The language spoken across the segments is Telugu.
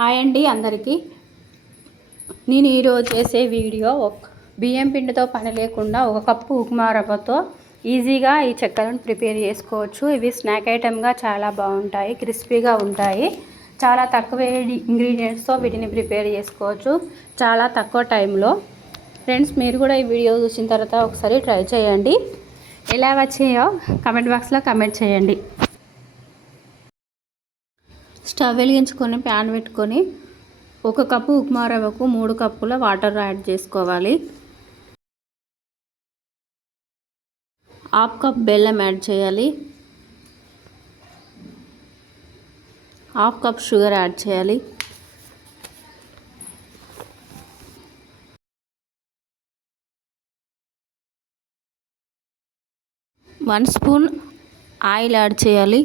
హాయ్ అండి అందరికీ. నేను ఈరోజు చేసే వీడియో ఒక బియ్యం పిండితో పని లేకుండా ఒక కప్పు ఉప్మా రవ్వతో ఈజీగా ఈ చెక్కలను ప్రిపేర్ చేసుకోవచ్చు. ఇవి స్నాక్ ఐటెంగా చాలా బాగుంటాయి క్రిస్పీగా ఉంటాయి. చాలా తక్కువ ఇంగ్రీడియంట్స్తో వీటిని ప్రిపేర్ చేసుకోవచ్చు చాలా తక్కువ టైంలో. ఫ్రెండ్స్ మీరు కూడా ఈ వీడియో చూసిన తర్వాత ఒకసారి ట్రై చేయండి. ఎలా వచ్చాయో కమెంట్ బాక్స్లో కమెంట్ చేయండి. స్టవ్ వెలిగించుకొని ప్యాన్ పెట్టుకొని ఒక కప్పు ఉప్మా రవ్వకు మూడు కప్పుల వాటర్ యాడ్ చేసుకోవాలి. హాఫ్ కప్ బెల్లం యాడ్ చేయాలి. హాఫ్ కప్ షుగర్ యాడ్ చేయాలి. వన్ స్పూన్ ఆయిల్ యాడ్ చేయాలి.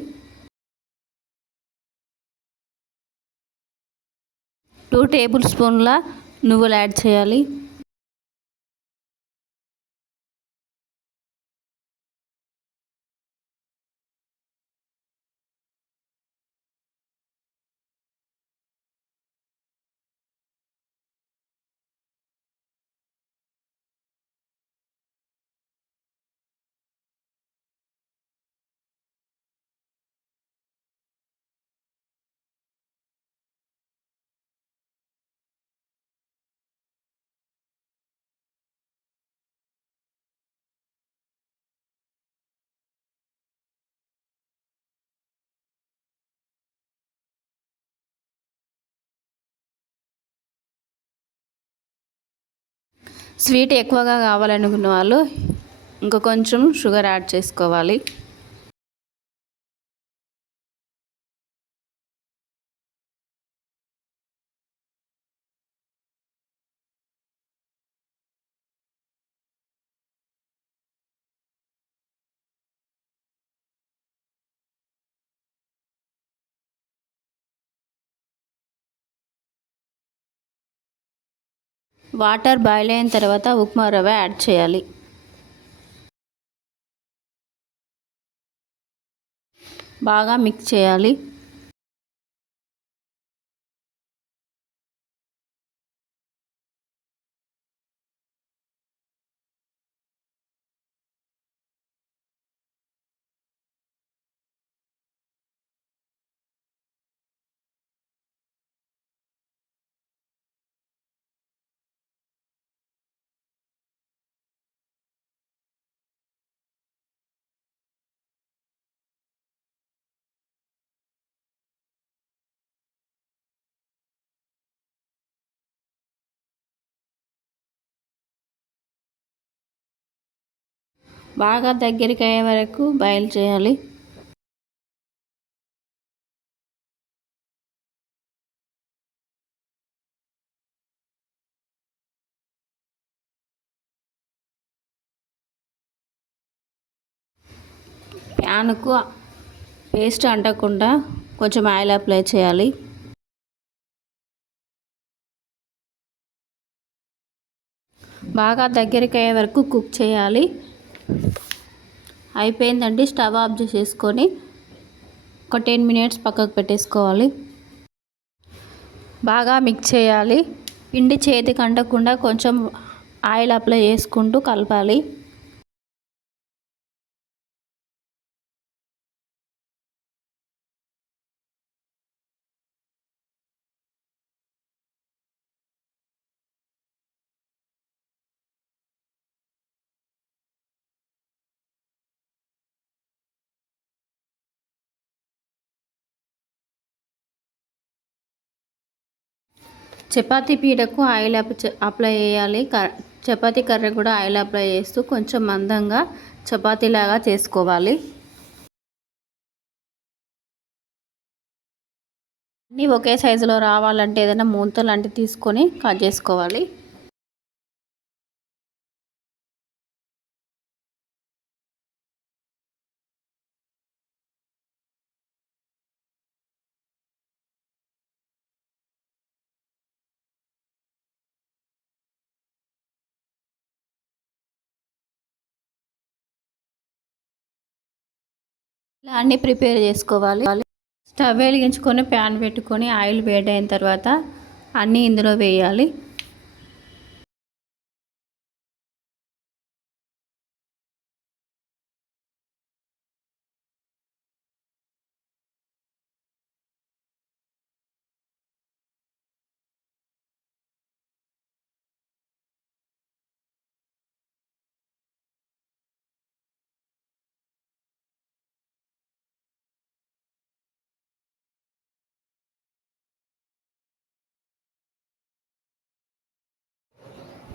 టూ టేబుల్ స్పూన్ల నువ్వులు యాడ్ చేయాలి. స్వీట్ ఎక్కువగా కావాలనుకున్న వాళ్ళు ఇంకా కొంచెం షుగర్ యాడ్ చేసుకోవాలి. వాటర్ బాయిల్ అయిన తర్వాత ఉప్మా రవ్వ యాడ్ చేయాలి. బాగా మిక్స్ చేయాలి. బాగా దగ్గరికి అయ్యే వరకు బాయిల్ చేయాలి ప్యాన్కు పేస్ట్ అంటకుండా కొంచెం ఆయిల్ అప్లై చేయాలి. బాగా దగ్గరికి అయ్యే వరకు కుక్ చేయాలి. అయిపోయిందండి స్టవ్ ఆఫ్ చేసేసుకొని ఒక టెన్ మినిట్స్ పక్కకు పెట్టేసుకోవాలి. బాగా మిక్స్ చేయాలి. పిండి చేతికి అంటకుండా కొంచెం ఆయిల్ అప్లై చేసుకుంటూ కలపాలి. చపాతీ పీడకు ఆయిల్ అప్లై చేయాలి. చపాతీ కర్ర కూడా ఆయిల్ అప్లై చేస్తూ కొంచెం మందంగా చపాతీలాగా చేసుకోవాలి. అన్నీ ఒకే సైజులో రావాలంటే ఏదైనా మూత లాంటివి తీసుకొని కట్ చేసుకోవాలి. ఇలా అన్నీ ప్రిపేర్ చేసుకోవాలి. స్టవ్ వెలిగించుకొని ప్యాన్ పెట్టుకొని ఆయిల్ వేడైన తర్వాత అన్నీ ఇందులో వేయాలి.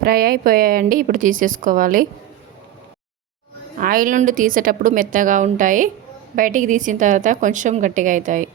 ఫ్రై అయిపోయాయండి ఇప్పుడు తీసేసుకోవాలి. ఆయిల్ నుండి తీసేటప్పుడు మెత్తగా ఉంటాయి. బయటికి తీసిన తర్వాత కొంచెం గట్టిగా అవుతాయి.